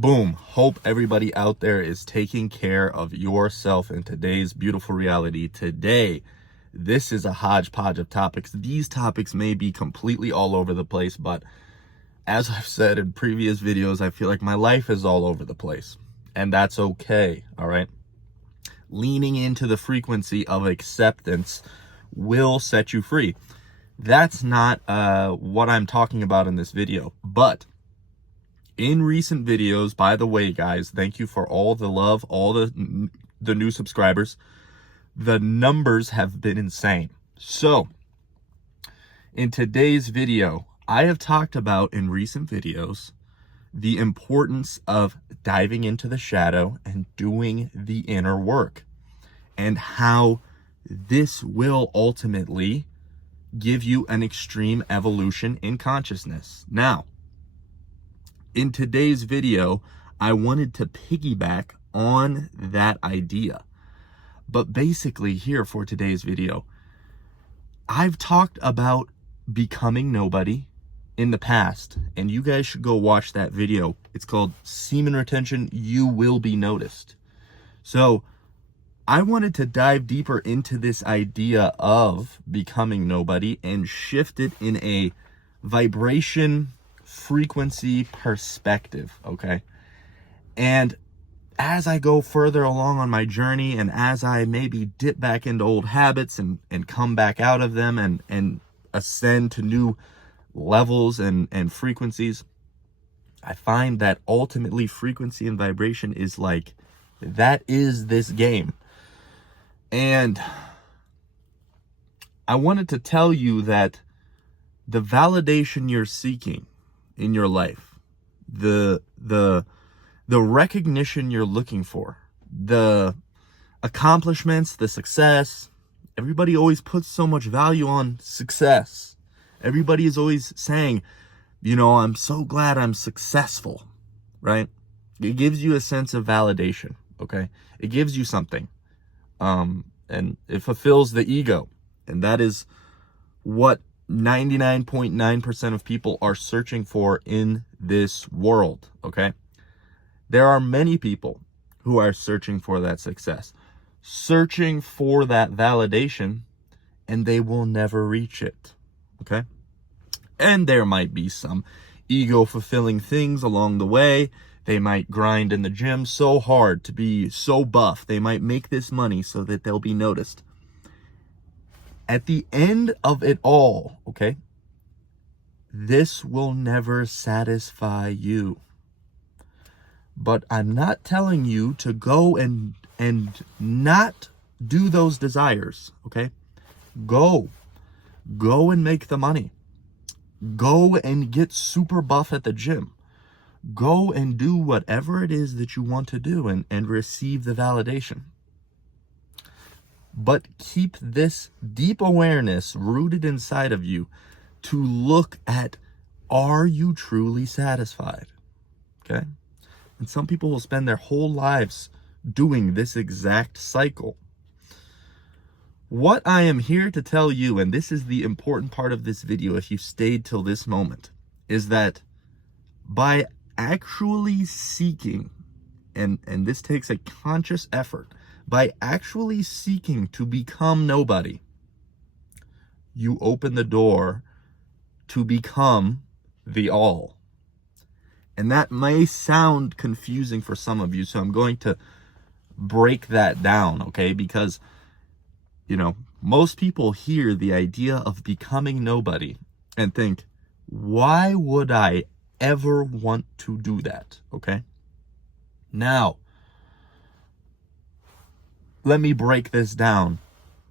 Boom. Hope everybody out there is taking care of yourself in today's beautiful reality. Today, this is a hodgepodge of topics. These topics may be completely all over the place, but as I've said in previous videos, I feel like my life is all over the place, and that's okay. All right. Leaning into the frequency of acceptance will set you free. That's not what I'm talking about in this video, but in recent videos, by the way, guys, thank you for all the love, all the new subscribers. The numbers have been insane. So in today's video, I have talked about in recent videos the importance of diving into the shadow and doing the inner work, and how this will ultimately give you an extreme evolution in consciousness. Now, in today's video, I wanted to piggyback on that idea. But basically here for today's video, I've talked about becoming nobody in the past, and you guys should go watch that video. It's called Semen Retention, You Will Be Noticed. So I wanted to dive deeper into this idea of becoming nobody and shift it in a vibration frequency perspective, okay? And as I go further along on my journey, and as I maybe dip back into old habits and come back out of them and ascend to new levels and frequencies, I find that ultimately frequency and vibration is like, that is this game. And I wanted to tell you that the validation you're seeking in your life, the recognition you're looking for, the accomplishments, the success, everybody always puts so much value on success. Everybody is always saying, you know, I'm so glad I'm successful, right? It gives you a sense of validation, okay? It gives you something. And it fulfills the ego. And that is what 99.9% of people are searching for in this world, okay? There are many people who are searching for that success, searching for that validation, and they will never reach it, okay? And there might be some ego-fulfilling things along the way. They might grind in the gym so hard to be so buff. They might make this money so that they'll be noticed. At the end of it all, okay, this will never satisfy you. But I'm not telling you to go and not do those desires, okay? Go and make the money. Go and get super buff at the gym. Go and do whatever it is that you want to do and receive the validation. But keep this deep awareness rooted inside of you to look at, are you truly satisfied? Okay? And some people will spend their whole lives doing this exact cycle. What I am here to tell you, and this is the important part of this video if you stayed till this moment, is that by actually seeking, and this takes a conscious effort, by actually seeking to become nobody, you open the door to become the all. And that may sound confusing for some of you, so I'm going to break that down, okay? Because, you know, most people hear the idea of becoming nobody and think, why would I ever want to do that, okay? Now, let me break this down.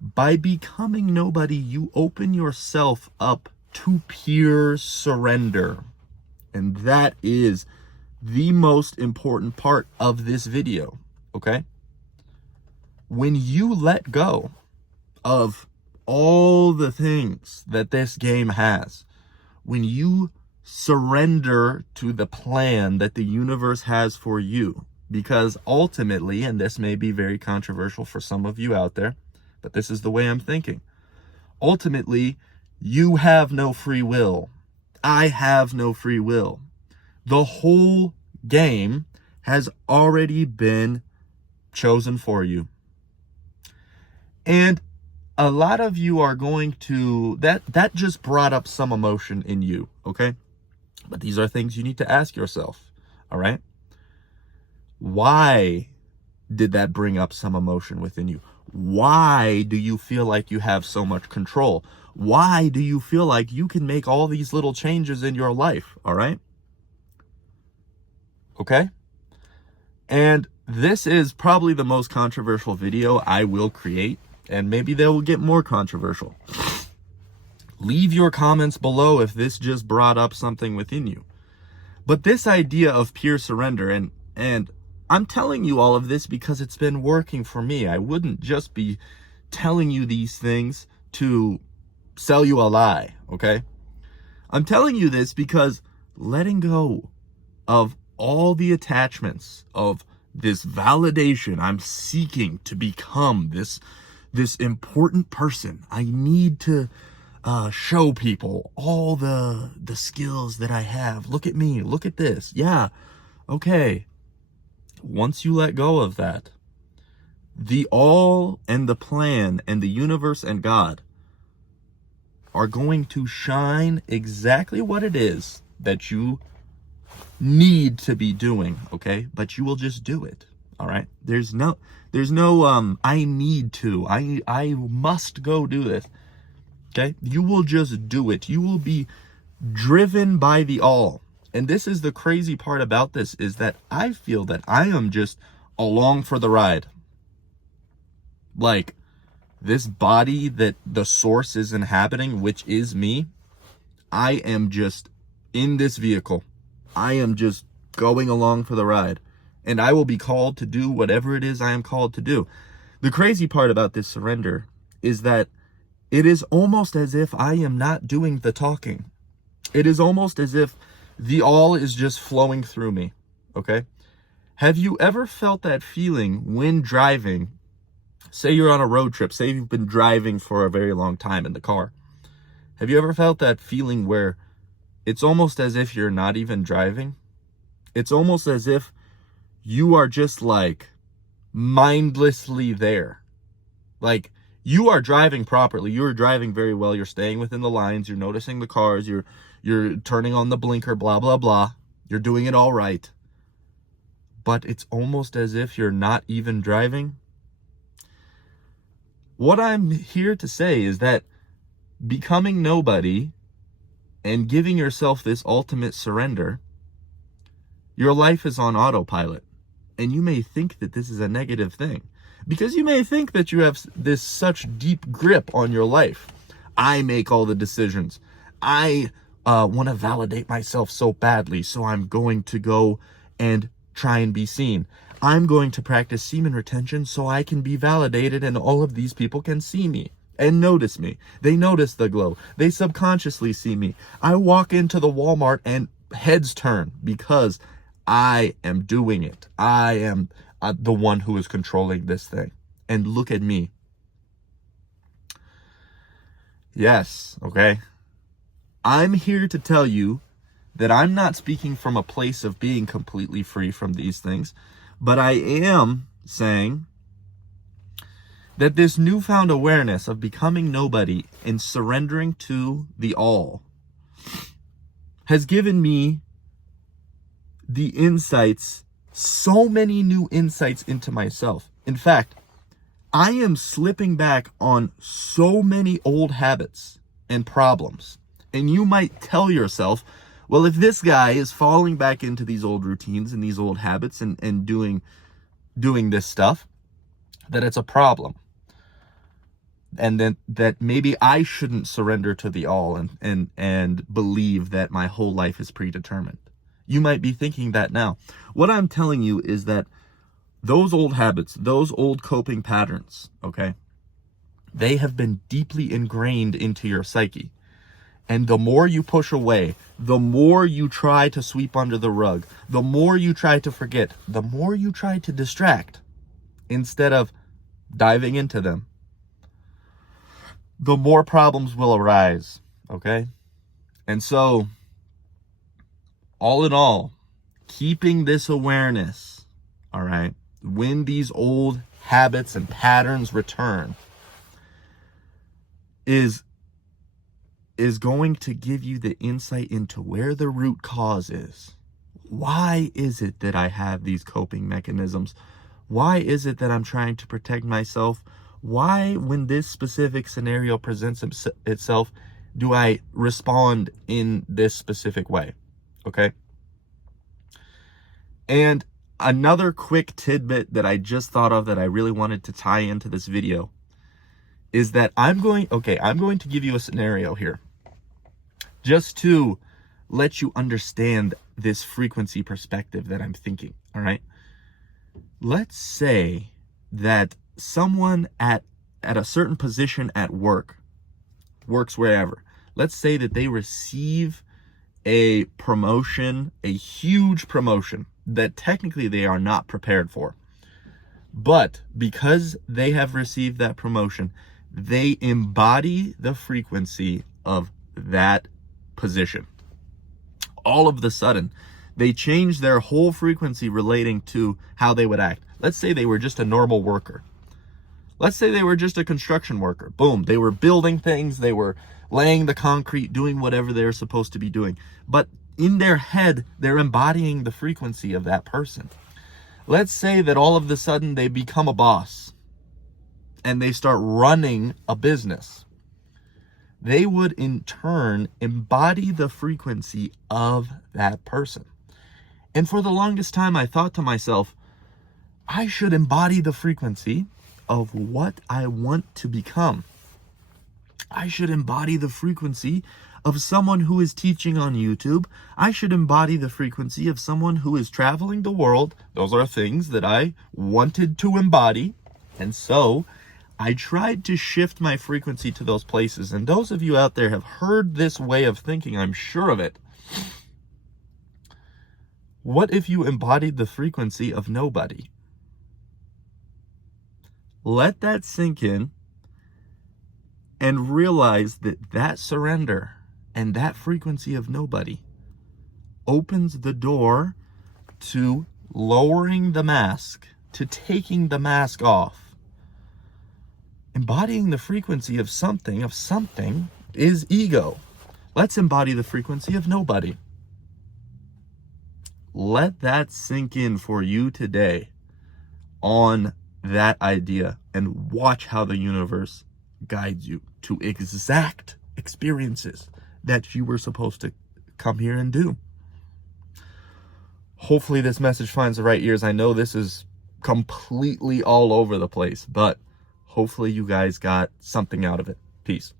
By becoming nobody, you open yourself up to pure surrender. And that is the most important part of this video, okay? When you let go of all the things that this game has, when you surrender to the plan that the universe has for you, because ultimately, and this may be very controversial for some of you out there, but this is the way I'm thinking. Ultimately, you have no free will. I have no free will. The whole game has already been chosen for you. And a lot of you are going to, that just brought up some emotion in you, okay? But these are things you need to ask yourself, all right? Why did that bring up some emotion within you? Why do you feel like you have so much control? Why do you feel like you can make all these little changes in your life, all right? Okay? And this is probably the most controversial video I will create, and maybe they will get more controversial. Leave your comments below if this just brought up something within you. But this idea of pure surrender, and I'm telling you all of this because it's been working for me. I wouldn't just be telling you these things to sell you a lie, okay? I'm telling you this because letting go of all the attachments of this validation, I'm seeking to become this important person. I need to show people all the skills that I have. Look at me. Look at this. Yeah. Okay. Once you let go of that, the all and the plan and the universe and God are going to shine exactly what it is that you need to be doing, okay? But you will just do it, all right? There's no I need to, I must go do this, okay? You will just do it. You will be driven by the all. And this is the crazy part about this, is that I feel that I am just along for the ride. Like, this body that the source is inhabiting, which is me, I am just in this vehicle. I am just going along for the ride. And I will be called to do whatever it is I am called to do. The crazy part about this surrender is that it is almost as if I am not doing the talking. It is almost as if the all is just flowing through me, okay? Have you ever felt that feeling when driving? Say you're on a road trip. Say you've been driving for a very long time in the car. Have you ever felt that feeling where it's almost as if you're not even driving? It's almost as if you are just like mindlessly there. Like, you are driving properly. You're driving very well. You're staying within the lines. You're noticing the cars. You're turning on the blinker, blah, blah, blah. You're doing it all right. But it's almost as if you're not even driving. What I'm here to say is that becoming nobody and giving yourself this ultimate surrender, your life is on autopilot. And you may think that this is a negative thing, because you may think that you have this such deep grip on your life. I make all the decisions. I want to validate myself so badly, so I'm going to go and try and be seen. I'm going to practice semen retention so I can be validated and all of these people can see me and notice me. They notice the glow. They subconsciously see me. I walk into the Walmart and heads turn because I am doing it. I am the one who is controlling this thing. And look at me. Yes, okay? I'm here to tell you that I'm not speaking from a place of being completely free from these things, but I am saying that this newfound awareness of becoming nobody and surrendering to the all has given me the insights, so many new insights into myself. In fact, I am slipping back on so many old habits and problems. And you might tell yourself, well, if this guy is falling back into these old routines and these old habits and doing this stuff, that it's a problem. And then that maybe I shouldn't surrender to the all and believe that my whole life is predetermined. You might be thinking that now. What I'm telling you is that those old habits, those old coping patterns, okay, they have been deeply ingrained into your psyche. And the more you push away, the more you try to sweep under the rug, the more you try to forget, the more you try to distract instead of diving into them, the more problems will arise, okay? And so, all in all, keeping this awareness all right, when these old habits and patterns return, is going to give you the insight into where the root cause is. Why is it that I have these coping mechanisms? Why is it that I'm trying to protect myself? Why, when this specific scenario presents itself, do I respond in this specific way? Okay. And another quick tidbit that I just thought of that I really wanted to tie into this video is that I'm going to give you a scenario here just to let you understand this frequency perspective that I'm thinking. All right. Let's say that someone at a certain position at works wherever. Let's say that they receive a promotion, a huge promotion that technically they are not prepared for. But because they have received that promotion, they embody the frequency of that position. All of the sudden, they change their whole frequency relating to how they would act. Let's say they were just a normal worker. Let's say they were just a construction worker. Boom, they were building things, they were laying the concrete, doing whatever they're supposed to be doing. But in their head, they're embodying the frequency of that person. Let's say that all of a sudden they become a boss and they start running a business. They would in turn embody the frequency of that person. And for the longest time, I thought to myself, I should embody the frequency of what I want to become. I should embody the frequency of someone who is teaching on YouTube. I should embody the frequency of someone who is traveling the world. Those are things that I wanted to embody. And so I tried to shift my frequency to those places. And those of you out there have heard this way of thinking, I'm sure of it. What if you embodied the frequency of nobody? Let that sink in and realize that that surrender and that frequency of nobody opens the door to lowering the mask, to taking the mask off. Embodying the frequency of something is ego. Let's embody the frequency of nobody. Let that sink in for you today on that idea and watch how the universe guides you to exact experiences that you were supposed to come here and do. Hopefully this message finds the right ears. I know this is completely all over the place, but hopefully you guys got something out of it. Peace.